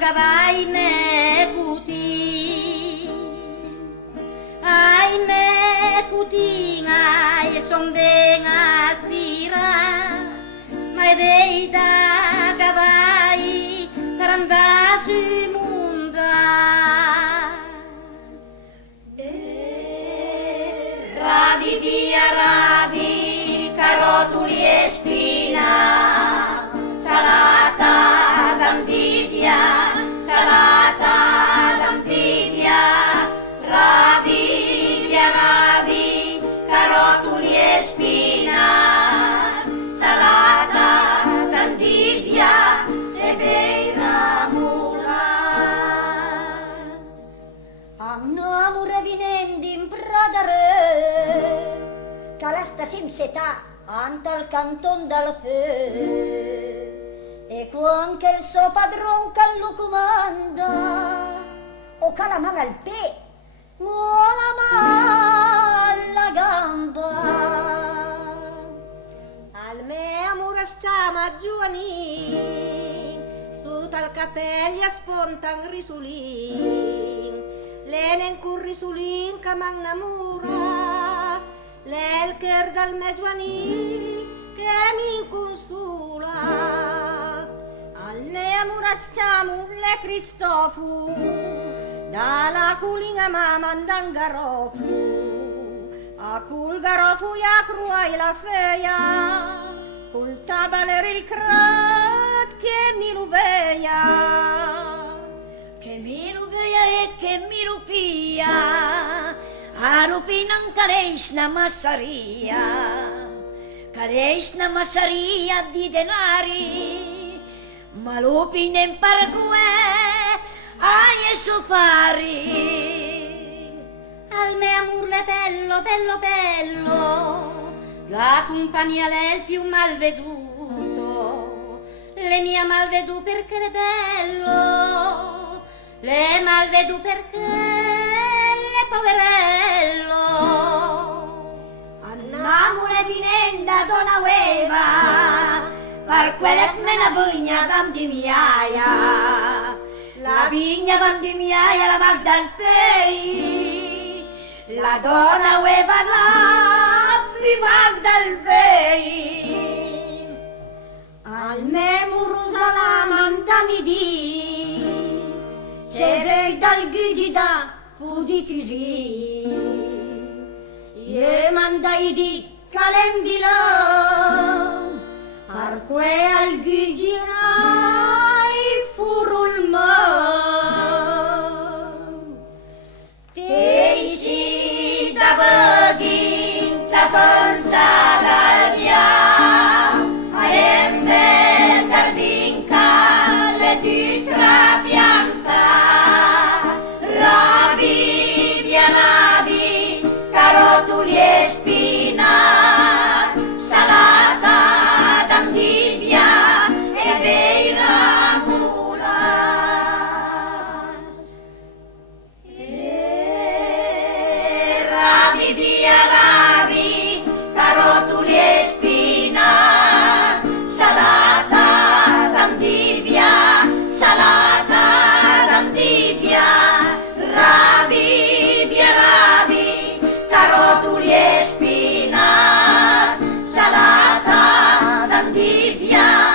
vai me cuti, ai me cutinga e son benga stira, ma è deita vai taranda su munda. Radi via radi, carotuli e spina, salata d'amdidia, salata d'amdidia, ravi via ravi, carotuli e spina, salata d'amdidia e bei ramulas. Annamure vinendi in pradare, calasta simseta anta il canton dal fe, e anche il suo padron che lo comanda, o calamara al pe, o la malla gamba. Al me amore stiamo giovanin, su tal capelli spontan risulin, lenen cur risulin che m'annamura, l'el cher dal me giovanin che mi consula. Al ne amurastiamo le Cristofu, dalla culinga mamandan garofu, a cul garofu ja cruai la feia, cul tabaler il crat che mi luveia e che mi lupia, a rupinan careish na massaria, careish na massaria di denari, ma lupinen pargue ai e sopari. Al me amurle bello, bello, bello, la compagnia lei il più malveduto, le mia malvedu perché le bello, le malvedu perché le poverello. Annamure vinenda dona ueva, per quelle me la vigna bandimiaia, la vigna bandimiaia la Magdalfei, la donna ueva la Magdalfei. Al me murusa la mandami di, se vei dal gidida fu di chiusi, e mandai di calendilo, arque al gidinai furul che si da bagin ta pensa dal via, aembe tardinca le titra bianca, ravi via ravi, carotuli e spinat, salata d'amdivia e bei ramulas. Ravi via ravi, carotuli e spinat, salata d'amdivia, salata d'amdivia, ravi via ravi, carotuli e spinat, salata d'amdivia.